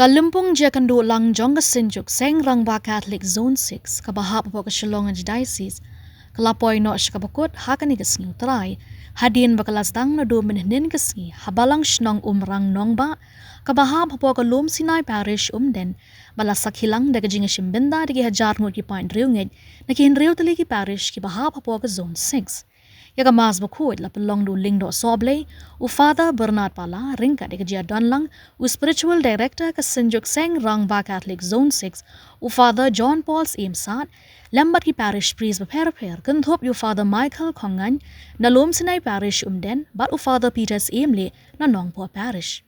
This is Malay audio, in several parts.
Kalimpong Jakandu lang jong kasinjuk seng rangba Catholic Zone 6 kabahap po kasilongan diocese kalapoy no shkabakot hakani kasngi utray hadin bakalastang na dominin kasngi habalang shnong umrang nongba kabahap po kalum Sinai Parish den balasak hilang daga jinga shimbenda digi hajar ngut ki point riungit nakihinriw tali ki parish ki bahap po ka Zone 6 Yaga mas bakut la pelong du ling do soble u Father Bernard Pala ringka de kejia donlang u spiritual director ka Senjuk Seng Rangba Catholic Zone 6 u Father John Paul's imsat lambat ki parish priest per kenthop u Father Michael Kongan na lom Sinai Parish den bat u Father Peter's imle na Nongpo Parish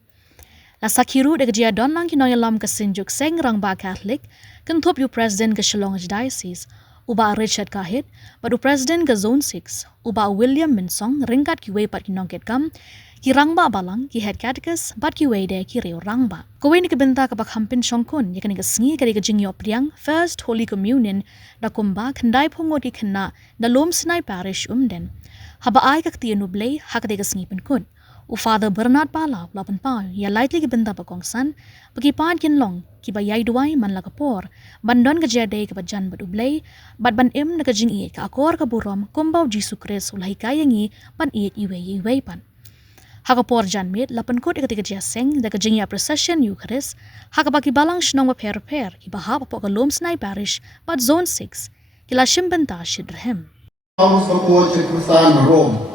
La sakiru de kejia donlang ki noyalam ka Senjuk Seng Rangba Catholic kenthop u president ka Shillong Diocese Uba Richard Kahit, badu President ke Zone 6, Uba William Minsong ringkat kiwe pat kinongket kam, ki rangba balang ki head catechist bat kiwe de ki reo rangba. Kowe ni kebenta kabak hampin syongkun, yakani kesengi kari kejingyo priang First Holy Communion da kumba kendai pongo di kena da lom Sinai Parish den. Haba ay kaktiyan nublay hakade kesengi penkun. U Father Bernard Pala lapan pau ya lightly kebenta bakongsan bagi pan kinlong ki bayai duai man lakapor bandon ka jade ka bajan badublay bad ban im na kajing iet ka akor ka burom kumbau Jisu Kris ulai kayangi ban iet iwe pan hakapor janmit lapan kot ikatika jaseng da kajing ya procession Eucharist hakabaki balang shnong per ki bahap po ka lom Sinai Parish bad Zone 6 kila shimbenta shidrhem Vamos kapot sa Kristan Rome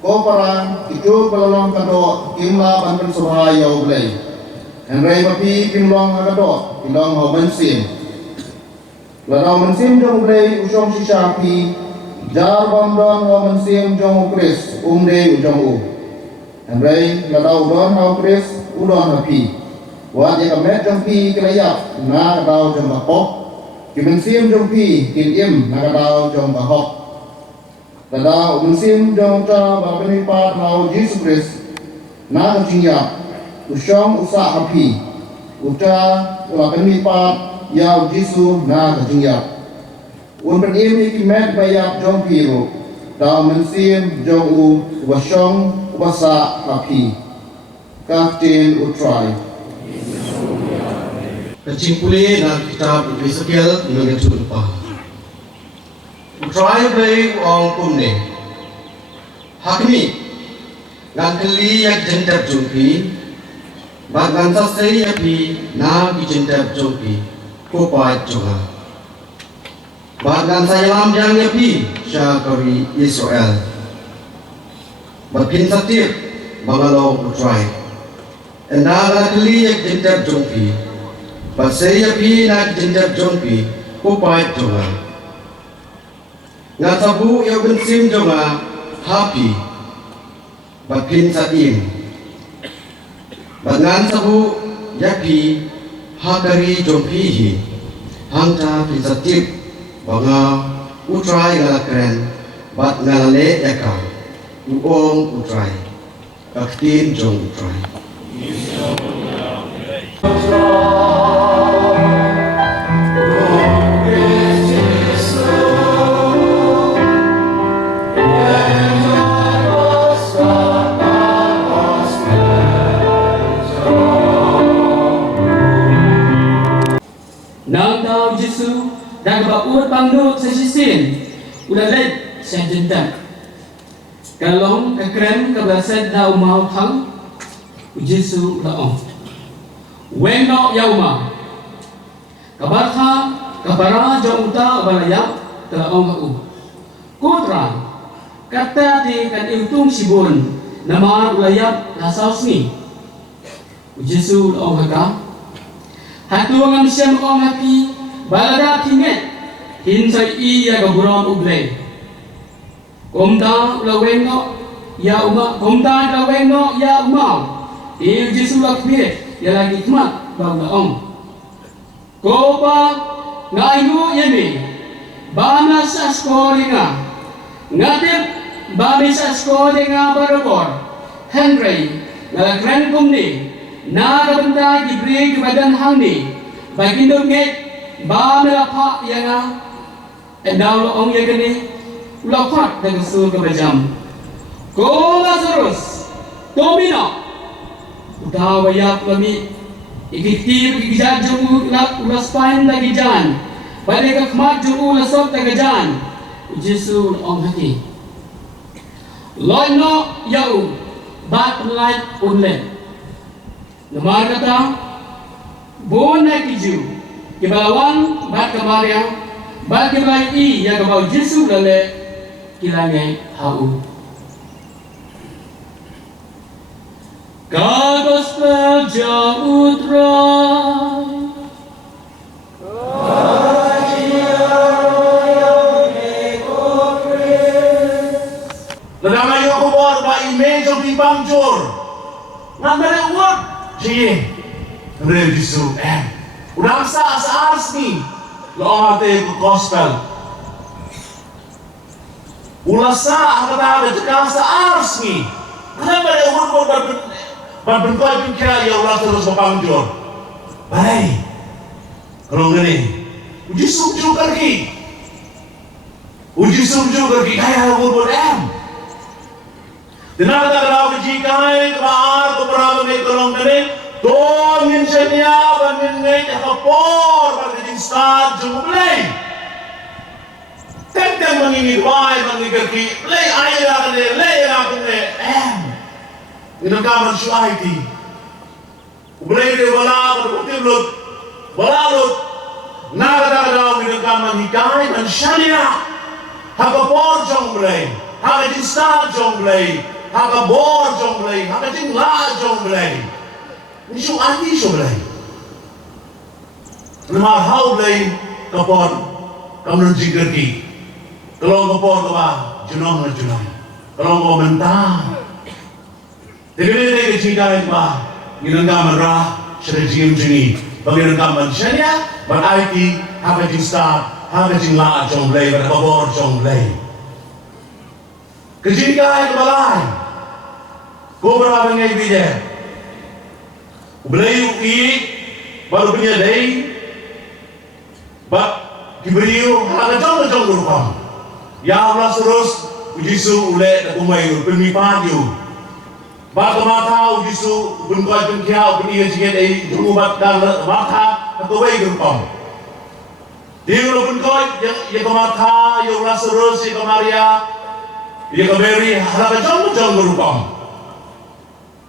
Koparan, itu pelalong kado, kimla banpen subhaya ublay. Henry mapi kimlong kado, kimlong ho mensim. Ladau mensim jong ublay usong sisyapi, jar bandon ho mensim jong ukris, umde ujong u. Henry ladau don ho ukris, udon hapi. Wat ya kamet jong pi kelayak, na kadau jong bakok. Kimensim jong pi, kinim na kadau jong bakok. Tada umensim jong ta bapenipat lau Yesus Kristus na kajingya usyong usa hapi uta ula penipat ya Yesus na kajingya un penim ikimet bayak jong piro da umensim jong u wasyong wasa hapi kaftin utrai Kecimpuli dalam kitab Ezekiel mengenai tumpah Utrai bay ong kumne hakmi ngakli yak jentap jumpi bagan sasai api na ki jentap jumpi ko pat jonga bagan sayalam jang api syakari Israel bapin satip bangalong utrai enda ngakli yak jentap jumpi basai api na ki jentap jumpi ko pat jonga Ngatabu yang bensim jonga happy bapin saim bangan sabu yapi hakari jompihi hangta pinsatip banga utrai ngalakren bat ngalale yakam uong utrai kaktin jong utrai dan baur pangdut sesisin ulalet sejentang kalong kekren kebaset da umau thang Jesu laong weno yauma kabarha kabara jauta balaya taong u kutra kata di kan iutung sibun nama ulayat lasausni Jesu laong haka hatuangan siam ong haki balada tinget hinsai iya gaburam ublay komda ulaweno ya uma komda ulaweno ya uma il Jesu lakbir ya lagi kmat bawla om kopa ngaigu yemi bana sa skoringa ngatip bami sa skoringa barokor Henry ngalakren kumni na kabenta gibri kebadan hangni bagindo nget ba melapa yang endau lo ong yang ni lapat dengan surga berjam. Ko Lazarus, domino, udah wayak kami Ikiti gijan jung ulas pain lagi jan. Balik ke kemat jung ulas sop lagi jan. Jesu ong hati. Loi no yau bat penlait unlen. Namar kata bon na kiju. Kibalawan bat kemaria bat kemalai I yang kebau Jesu lele kilangai hau. God gospel jautra. Ladang ayo kubor ba image of Bangjor. Ngambil uang. Cie. Real Jesu. Udah sa ars ni. Lo ate gospel. Ulasa kata jekal sa ars ni. Kenapa dia uang berbentuk kira ya ulah terus Bangjor. Baik. Kalau gini, uji sumju pergi. Uji sumju pergi kaya uang Tenang tak kalau kejikai kebaar keberapa ni tolong kene, tolong insenya banding ni kapor pada jinsat jumlah. Tentang mengingin bayi mengingin kerki, lay air aku ni, Ini kaman syuaiti. Ubray de wala berkutimlut, walalut. Nada kalau ini kaman hikai manusia. Kapor jumlah, hak jinsat jumlah. Haka bor jonglei, haka jingla jonglei. Ini syuati jonglei. Nama hau lei kapor kamu jinggerki. Kalau kapor kawa junong na junong. Kalau kau mentah. Tegene cerita itu ginanggaman ra syari jingim jini. Pangiranggaman syanya beraiti haka jingsta, haka jingla jonglei, berkabor jonglei. Kejikai kebalai. Kau berapa ngai bija? Belayu I baru punya day. Bak kiberiu halaga jong berupam. Ya Allah terus ujisu ule nak umayu pemipayu. Bak mata ujisu bunkai bunkiau beri jingit ay jungubat dan mata nak umayu berupam. Dia bunkai yang mata ya Allah terus ya Maria. Ia keberi halaga jong berupam.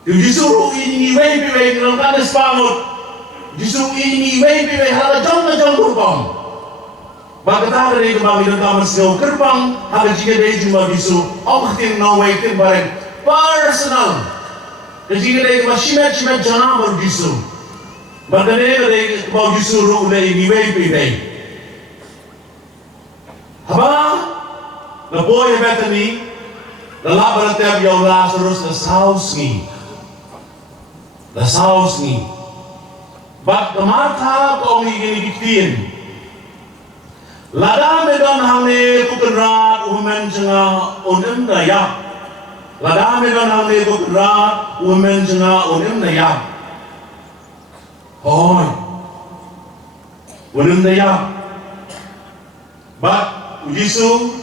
Disuruh ini wei dalam kades pamut. Disuruh ini wei halaga jong berupam. Bagata dari kembali dalam kamar sewa gerbang. Halaga jika dari cuma disuruh tin no wei tin bareng personal. Jika dari kembali simet jangan baru disuruh. Bagata dari kembali disuruh dari ini wei. Apa? Naboy Bethany. Lalaban tiap ya Allah terus Lasaus ni. Bak kemarta kau ini kitin. Lada medan hane kukenrat umen jenga onem naya. Lada medan hane kukenrat umen jenga onem naya. Hoi. Onem naya. Bak Yesu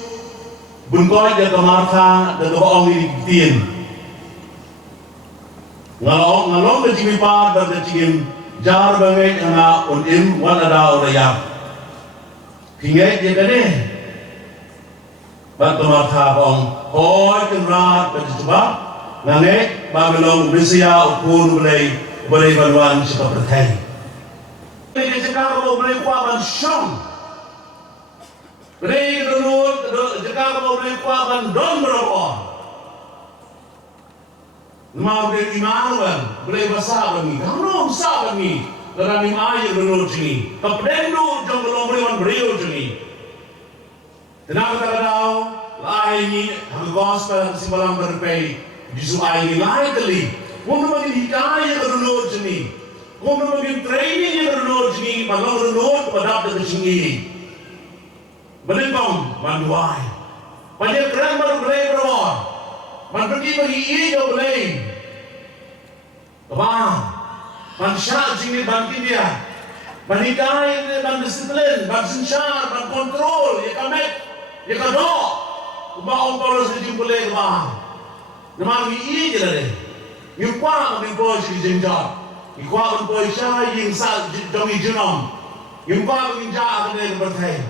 bunkoi dia kemarta dan kebaong ini kitin. Ngalong ke cimipar dan cingim jar bangai ana unim walada oraya. Kingai dia kene. Bat kemarta bong hoi kenrat bercoba ngangai Babylon Rusia upun boleh baluan siapa bertai. Ini sekarang boleh kuaban syong. Boleh renut sekarang boleh kuaban don berapa. Mau dari Immanuel boleh besar lagi, kamu besar lagi. Dalam ayat menurut ini, kependu jom belum boleh beriu ini. Tenang kita tahu, lain ini hal gospel kesimpulan berpei. Justru ini lain kali. Untuk bagi hikayat menurut ini, untuk bagi training menurut ini, malah menurut pada ada sini. Benengkong banduai, banyak keren baru boleh berwar. Man pergi bagi ia boleh. Wah, man syak jingit banting dia. Man hikai dia, man disiplin, man sensyar, man kontrol. Ia kamet, ia kadok. Ubah Paulus dia boleh wah. Nama ia je lah deh. Nyupa ambil bos di jenjat. Ikhwan pun siya yung sa jong ijunom. Yung pa yung jaa ka na yung bertay.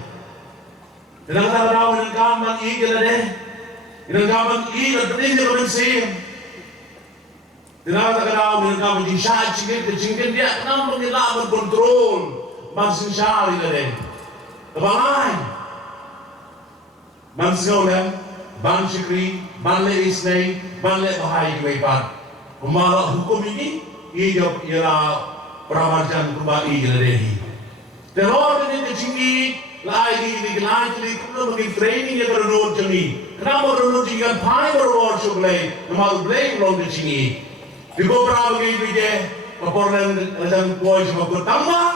Tinagtarawan ng kamang igil na din. Yung kamang igil at hindi ka rin siya. Tinagtarawan ng kamang yung siya chingin dia kenapa mengilaban kontrol. Mansing siya rin na din. Kabangay. Mansing ulang. Ban sikri, ban le isnay, ban le bahay iwaipat. Kumala hukum ini, iya pramarjan kuba iya lehi. Teror ini kecingi, lagi kumla bagi training ya berenur jeni. Kenapa berenur jenggan pai berwar cuklay, nama ublay belum kecingi. Diko prabagi bije, paporlan ajan boy cuma bertambah.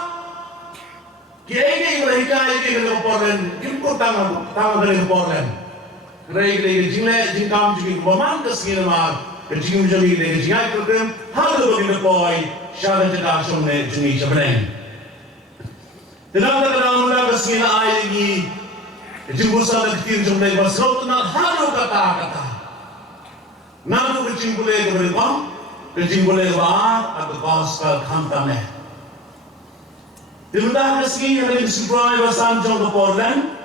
Kiai lagi kai dengan paporlan, kimko tangga dari paporlan. Rei jingkam jingki kubaman kesini mar, kejingum jeli jingai program, halu bagi nepoi, syara jeda somne jingi sebeneng. Tenang mula kesini lagi, jingbusa dan kirim somne basau tenang halu kata. Namu kejimbule keberbang, kejimbule kebar atau gospel kantame. Tenang kesini ada disubrai basan jong keporlan.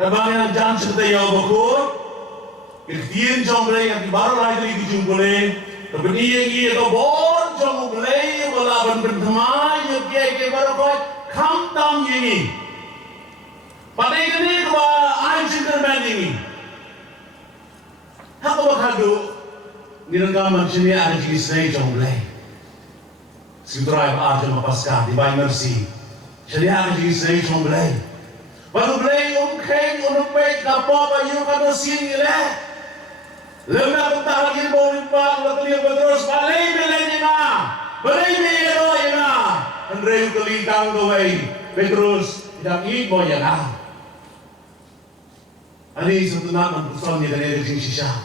Terbangan jangan cerita yang berkur, kerjaan jomble yang dibaru lagi dijumpai, kemudian ia tu bor jomble walaupun berteman yang dia baru kau kamtam ini, pada ini kau anjing ini, apa berkado, nirangka manusia ada jenis lain jomble, sekitar apa aja mapaskah di bayi mercy, jadi ada jenis lain jomble. Baru beli keng pek kapal bayu kado sini leh. Lemah betah lagi bau lipat lekeli terus balik beli ero ina. Andrei keli kang gawai Petrus tidak ibo ya lah. Ani satu nama pesan ni dari sisa.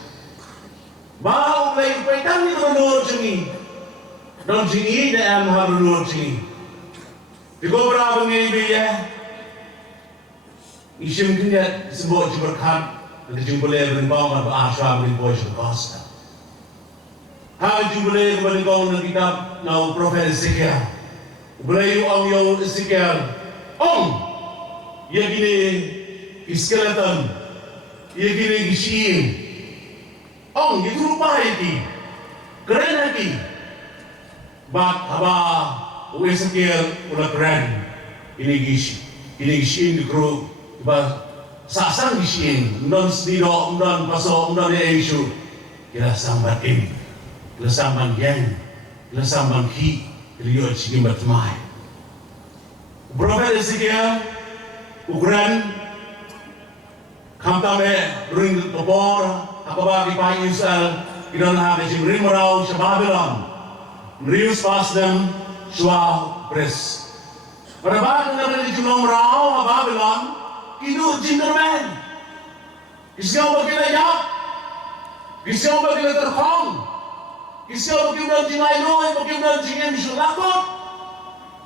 Bau beli pek kami menurut sini. Dan sini dia harus menurut sini. Diko berapa ni biaya? Isim kini sebut berkat berjumpa berbau berasal berbau berkosta. Hal jumpa berbau kita nau Prophet Ezekiel. Beliau yang Ezekiel, ia gini skeleton, ia gini gisin, itu rupa ini, keren lagi. Bak haba Ezekiel udah keren, ini gisin di kru. Sasang gisin, undang sendiri, undang pasok, undang Yesus. Kira sambat ini, kira sambat yang, kira sambat ki, kira cikin bertemai. Prophet Ezekiel, ukuran, kamtame, ring topor, apa bagi Pak Israel, kita nak macam ring merau Babylon, rius pas dem, suah pres. Pada bahan kita di Julong merau Babylon. Itu gentleman. Kisah bagaimana ya? Kisah bagaimana terkong? Kisah bagaimana jingai loy, bagaimana jingai misulakot?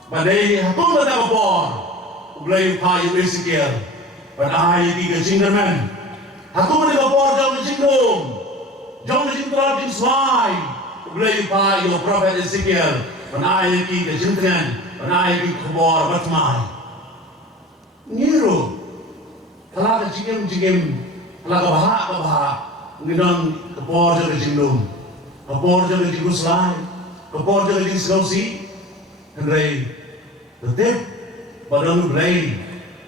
Badai hapung pada kapor. Ublay payu Ezekiel. Pada ayat 3 gentleman. Hapung pada kapor jauh jingdom. Jauh jingdom jingswai. Ublay payu Prophet Ezekiel. Pada ayat 3 gentleman. Pada ayat 3 kapor batmai. Ngiru. Kalau kejingim, kalau bahak, nginon kepor jaga jingdom, kepor jaga jinggus lain, kepor jaga jinggus kausi, Henry, tetap badan Henry,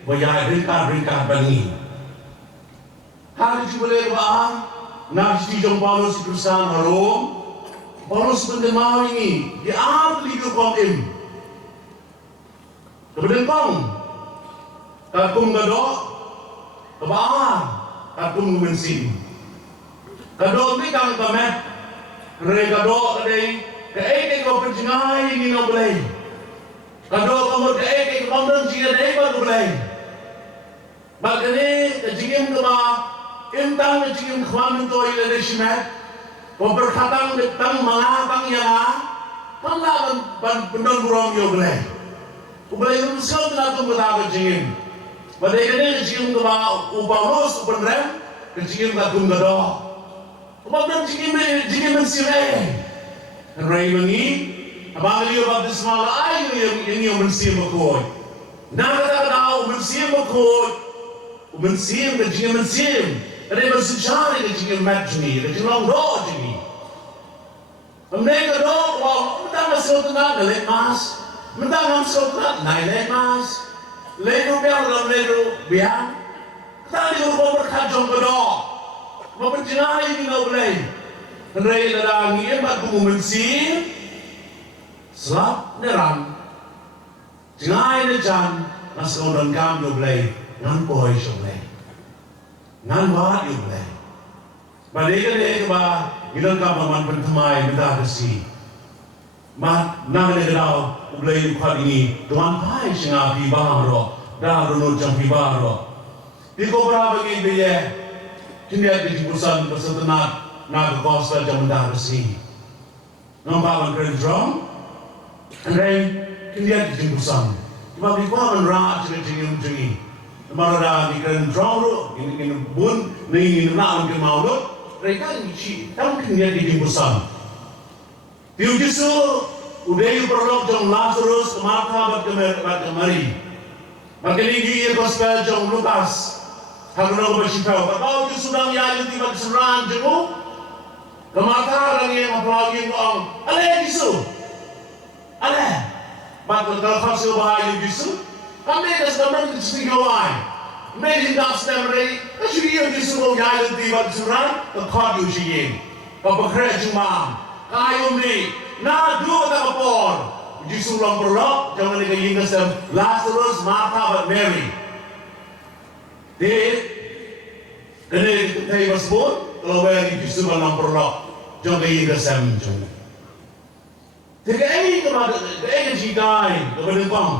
bayar ringkar bangi. Hari jubile bahang, nak dijong Paulus Kristen Rom, Paulus pendemau ini, dia ahli kekom kemudian kong, kakum gadok. Katung mensin. Kado ni kang kamet. Kado kadai. Kae kau pencingai ni nak belai. Kado kamu kae kau dan jika dai baru belai. Bagani kejingim kema. Intang kejingim kwan untuk ilmu simat. Kau berkatang tang mengatang yang Panglaban pendon burong yo belai. Belai itu sekal tenatu betapa kejingim. Badai kene kecil keba Paulus penrem kecil katung gado. Kemudian jingim mensirai. Rai mengi abang liyo baptismal ay yung mensim makoy. Nakatao mensim makoy. Mensim ka jing mensim. Ada bersejarah ka jing matchni, ka jing long do jing. Mereka do wow, mentang masuk tenang galek mas. Mentang masuk tenang naik mas. Ledo biar dalam ledo biar. Tadi ko berkajong kedo. Maperjinai di boleh. Ray larangi empat mensim. Selap neram. Jingai ne jan masuk dan kam boleh. Ngan boy boleh. Ngan wat boleh. Balik ke ba ilang kapaman pentamai minta kasih. Mat nang le dau boleh kuat ini tuan pai singa pi baro. Dah runut jam pi baro. Di ko berapa bagi biye. Kini ada di pusat persetenat nak gospel jam minta kasih. Nampak keren drum. Andai kini ada di pusat. Cuma bi ko menra jeng. Marada ni keren drum ro ini bun ni nak ke mau ro. Mereka ni tahu kini ada di pusat. Tiu Yesu udah perlok jong Lazarus kemarta bat kemari. Makeligi gospel jong Lukas. Haguno bersifat. Kalau Yesu sedang ya di bat seran jemu. Kemarta lagi yang apalagi ngong. Ale Yesu. Ale. Bat kalau khas bahaya Yesu. Kami dah sedang disinggawan. Mereka dah sedang rei. Tapi Yesu mau ya di bat seran. Kau diusiin. Kau bekerja cuma. Kayu ni, na dua tak kapor. Yesus ulang perlok, jangan ni kaya ingat Lazarus, Martha, but Mary. Dia, kena kaya masbut, kalau beri Yesus ulang perlok, jangan kaya ingat macam. Dia kaya kepada, kaya cikai kepada kau.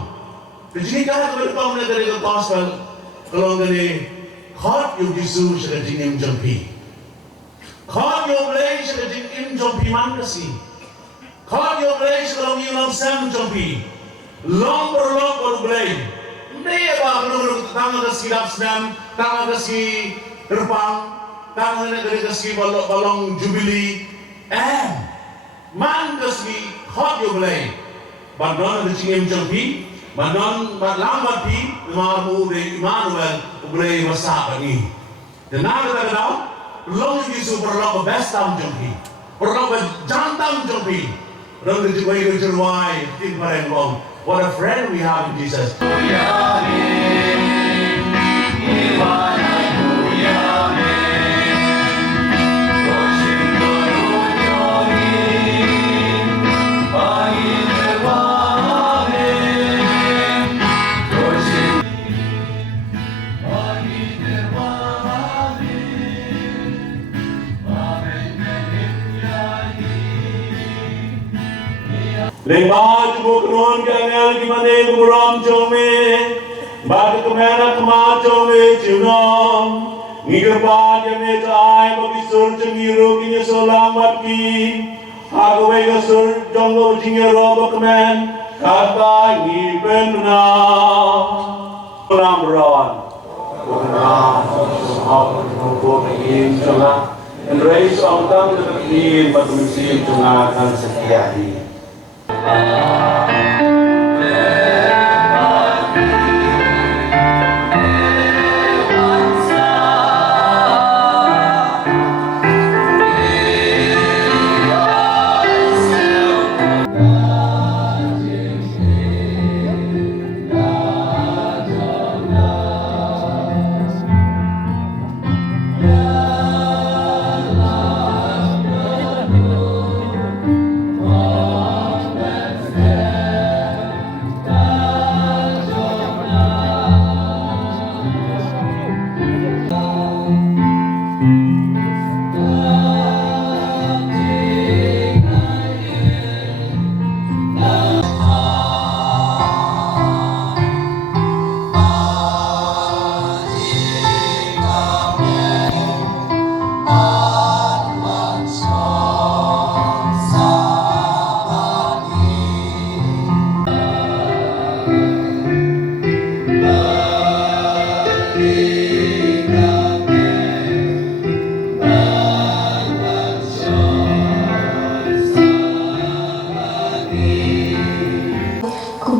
Cikai kepada kau ni dari gospel, kalau kena hot yung Yesus sa kajing imjampi. Kau yang boleh sekejap imjampi mana sih? Kau yang boleh sekarang yang sam jampi, long baru boleh. Mereka baru tangan keski dapsnam, tangan keski terpang, tangan keski balong jubili, man keski kau yang boleh. Bandon kecing imjampi, bandon lambat pi, mahu dari Emmanuel boleh masak ni. Dan nak kata kau? Long Yesus perlu bestam jumpi, perlu jantam jumpi. Long itu bagi berjuang, tim parengong. What a friend we have in Jesus. Lema jubo knon kanel di mane kuram jome, bad kumera kama jome junom, ngiger pa jame tay bagi sur jengiro kinya solang batki, agwe ga sur jongo jingero bakmen, kata ngiben na, ram ron, ram, hop hop ingin cunga, and raise on tang ingin batusin cunga kan setia di. La la la la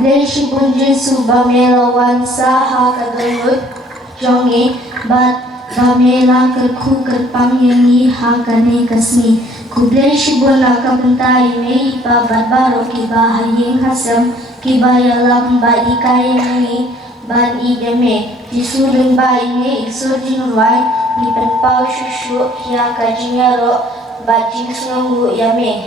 kublay shibun Jesu bamelawan saha kadayut jongi bat bamela kerku kerpang yangi hakane kasmi kublay shibun akapuntai mei pa barbaro kiba hayeng hasam kiba yalam ba ikai yangi ban ideme jisulun ba inge isojin ruai lipen pau shushu ya kajinyaro ba jingsngu yame